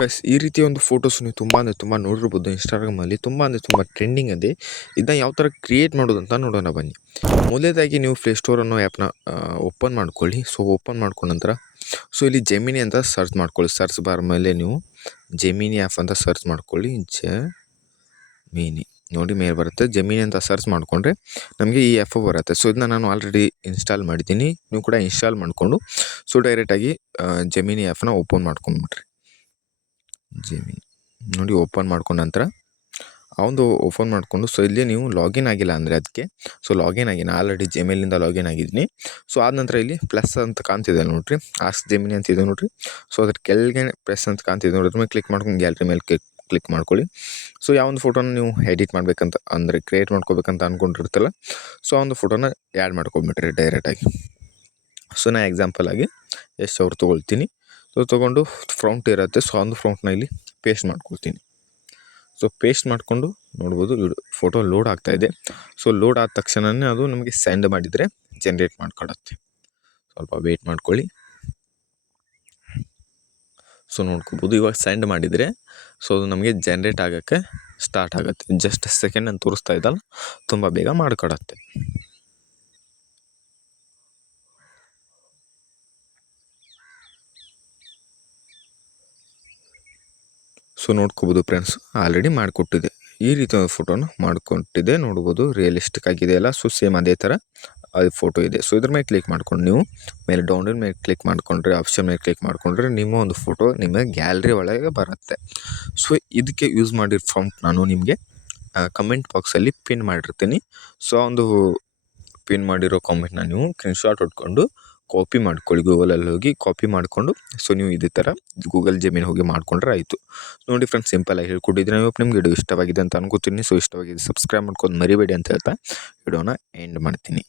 Guys ಈ ರೀತಿಯ ಒಂದು ಫೋಟೋಸ್ ನೀವು ತುಂಬ ನೋಡಿರ್ಬೋದು ಇನ್ಸ್ಟಾಗ್ರಾಮಲ್ಲಿ ತುಂಬ ಟ್ರೆಂಡಿಂಗ್ ಇದೆ. ಇದನ್ನ ಯಾವ ಥರ ಕ್ರಿಯೇಟ್ ಮಾಡೋದು ಅಂತ ನೋಡೋಣ ಬನ್ನಿ. ಮೊದಲನೇದಾಗಿ ನೀವು ಪ್ಲೇಸ್ಟೋರ್ ಅನ್ನೋ ಆ್ಯಪ್ನ ಓಪನ್ ಮಾಡ್ಕೊಳ್ಳಿ. ಸೊ ಓಪನ್ ಮಾಡ್ಕೊಂಡ ನಂತರ ಸೊ ಇಲ್ಲಿ ಜೆಮಿನಿ ಅಂತ ಸರ್ಚ್ ಮಾಡ್ಕೊಳ್ಳಿ. ಸರ್ಚ್ ಬಾರ್ ಮೇಲೆ ನೀವು ಜೆಮಿನಿ ಆ್ಯಪ್ ಅಂತ ಸರ್ಚ್ ಮಾಡ್ಕೊಳ್ಳಿ. ಜೆಮಿನಿ ನೋಡಿ ಮೇಲೆ ಬರುತ್ತೆ. ಜೆಮಿನಿ ಅಂತ ಸರ್ಚ್ ಮಾಡಿಕೊಂಡ್ರೆ ನಮಗೆ ಈ ಆ್ಯಪ್ ಬರುತ್ತೆ. ಸೊ ಇದನ್ನ ನಾನು ಆಲ್ರೆಡಿ ಇನ್ಸ್ಟಾಲ್ ಮಾಡಿದ್ದೀನಿ. ನೀವು ಕೂಡ ಇನ್ಸ್ಟಾಲ್ ಮಾಡಿಕೊಂಡು ಸೊ ಡೈರೆಕ್ಟಾಗಿ ಜೆಮಿನಿ ಆ್ಯಪ್ನ ಓಪನ್ ಮಾಡ್ಕೊಂಡ್ಬಿಟ್ರಿ. ಜೆಮಿನಿ ನೋಡಿ ಓಪನ್ ಮಾಡ್ಕೊಂಡ ನಂತರ ಆ ಒಂದು ಓಪನ್ ಮಾಡಿಕೊಂಡು ಸೊ ಇಲ್ಲಿ ನೀವು ಲಾಗಿನ್ ಆಗಿಲ್ಲ ಅಂದರೆ ಅದಕ್ಕೆ ಸೊ ಲಾಗಿನ್ ಆಗಿನ ಆಲ್ರೆಡಿ ಜಿಮೇಲಿಂದ ಲಾಗಿನ್ ಆಗಿದ್ದೀನಿ. ಸೊ ಆದ ನಂತರ ಇಲ್ಲಿ ಪ್ಲಸ್ ಅಂತ ಕಾಣ್ತಿದೆ ನೋಡಿರಿ, ಆಸ್ಕ್ ಜೆಮಿನಿ ಅಂತ ಇದೆ ನೋಡಿರಿ. ಸೊ ಅದ್ರ ಕೆಳಗೆ ಪ್ಲಸ್ ಅಂತ ಕಾಣ್ತಿದೆ ನೋಡಿ, ಅದ್ರ ಮೇಲೆ ಕ್ಲಿಕ್ ಮಾಡ್ಕೊಂಡು ಗ್ಯಾಲರಿ ಮೇಲೆ ಕ್ಲಿಕ್ ಮಾಡ್ಕೊಳ್ಳಿ. ಸೊ ಯಾವ ಒಂದು ಫೋಟೋನ ನೀವು ಎಡಿಟ್ ಮಾಡಬೇಕಂತ ಅಂದರೆ ಕ್ರಿಯೇಟ್ ಮಾಡ್ಕೋಬೇಕಂತ ಅಂದ್ಕೊಂಡಿರ್ತಲ್ಲ ಸೊ ಆ ಒಂದು ಫೋಟೋನ ಆ್ಯಡ್ ಮಾಡ್ಕೊಂಬಿಟ್ರಿ ಡೈರೆಕ್ಟಾಗಿ. ಸೊ ನಾ ಎಕ್ಸಾಂಪಲ್ ಆಗಿ ಎಷ್ಟು ಅವ್ರು ತೊಗೊಳ್ತೀನಿ. ಸೊ ತೊಗೊಂಡು ಫ್ರಂಟ್ ಇರುತ್ತೆ. ಸೊ ಒಂದು ಫ್ರಂಟ್ನ ಇಲ್ಲಿ ಪೇಸ್ಟ್ ಮಾಡ್ಕೊಳ್ತೀನಿ. ಸೊ ಪೇಸ್ಟ್ ಮಾಡಿಕೊಂಡು ನೋಡ್ಬೋದು ಫೋಟೋ ಲೋಡ್ ಆಗ್ತಾಯಿದೆ. ಸೊ ಲೋಡ್ ಆದ ತಕ್ಷಣವೇ ಅದು ನಮಗೆ ಸೆಂಡ್ ಮಾಡಿದರೆ ಜನ್ರೇಟ್ ಮಾಡ್ಕೊಳತ್ತೆ. ಸ್ವಲ್ಪ ವೆಯ್ಟ್ ಮಾಡ್ಕೊಳ್ಳಿ. ಸೊ ನೋಡ್ಕೋಬೋದು ಇವಾಗ ಸೆಂಡ್ ಮಾಡಿದರೆ ಸೊ ಅದು ನಮಗೆ ಜನ್ರೇಟ್ ಆಗೋಕ್ಕೆ ಸ್ಟಾರ್ಟ್ ಆಗುತ್ತೆ. ಜಸ್ಟ್ ಸೆಕೆಂಡ್ ಅಂತ ತೋರಿಸ್ತಾ ಇದ್ದಲ್ಲ, ತುಂಬ ಬೇಗ ಮಾಡ್ಕೊಳತ್ತೆ. ಸೊ ನೋಡ್ಕೋಬೋದು ಫ್ರೆಂಡ್ಸ್, ಆಲ್ರೆಡಿ ಮಾಡಿಕೊಟ್ಟಿದೆ. ಈ ರೀತಿ ಒಂದು ಫೋಟೋನ ಮಾಡ್ಕೊಟ್ಟಿದೆ ನೋಡ್ಬೋದು. ರಿಯಲಿಸ್ಟಿಕ್ ಆಗಿದೆ ಅಲ್ಲ. ಸೊ ಸೇಮ್ ಅದೇ ಥರ ಅದು ಫೋಟೋ ಇದೆ. ಸೊ ಇದ್ರ ಮೇಲೆ ಕ್ಲಿಕ್ ಮಾಡ್ಕೊಂಡು ನೀವು ಮೇಲೆ ಡೌನ್ಲೋಡ್ ಮೇಲೆ ಕ್ಲಿಕ್ ಮಾಡಿಕೊಂಡ್ರೆ ಆಪ್ಷನ್ ಮೇಲೆ ಕ್ಲಿಕ್ ಮಾಡಿಕೊಂಡ್ರೆ ನಿಮ್ಮ ಒಂದು ಫೋಟೋ ನಿಮ್ಮ ಗ್ಯಾಲರಿ ಒಳಗೆ ಬರುತ್ತೆ. ಸೊ ಇದಕ್ಕೆ ಯೂಸ್ ಮಾಡಿರೋ ಫಾಂಟ್ ನಾನು ನಿಮಗೆ ಕಮೆಂಟ್ ಬಾಕ್ಸಲ್ಲಿ ಪಿನ್ ಮಾಡಿರ್ತೀನಿ. ಸೊ ಒಂದು ಪಿನ್ ಮಾಡಿರೋ ಕಾಮೆಂಟ್ನ ನೀವು ಸ್ಕ್ರೀನ್ಶಾಟ್ ಹೊಡ್ಕೊಂಡು ಕಾಪಿ ಮಾಡ್ಕೊಳ್ಳಿ. ಗೂಗಲಲ್ಲಿ ಹೋಗಿ ಕಾಪಿ ಮಾಡಿಕೊಂಡು ಸೊ ನೀವು ಇದೇ ಥರ ಗೂಗಲ್ ಜೆಮಿನಿ ಹೋಗಿ ಮಾಡಿಕೊಂಡ್ರೆ ಆಯಿತು. ನೋಡಿ ಫ್ರೆಂಡ್ಸ್, ಸಿಂಪಲಾಗಿ ಹೇಳ್ಕೊಟ್ಟಿದ್ದೀನಿ. ನಿಮ್ಗೆ ವಿಡಿಯೋ ಇಷ್ಟವಾಗಿದೆ ಅಂತ ಅನ್ಕೋತೀನಿ. ಸೊ ಇಷ್ಟವಾಗಿದೆ ಸಬ್ಸ್ಕ್ರೈಬ್ ಮಾಡ್ಕೊಂಡು ಮರಿಬೇಡಿ ಅಂತ ಹೇಳ್ತಾ ವಿಡಿಯೋನ ಎಂಡ್ ಮಾಡ್ತೀನಿ.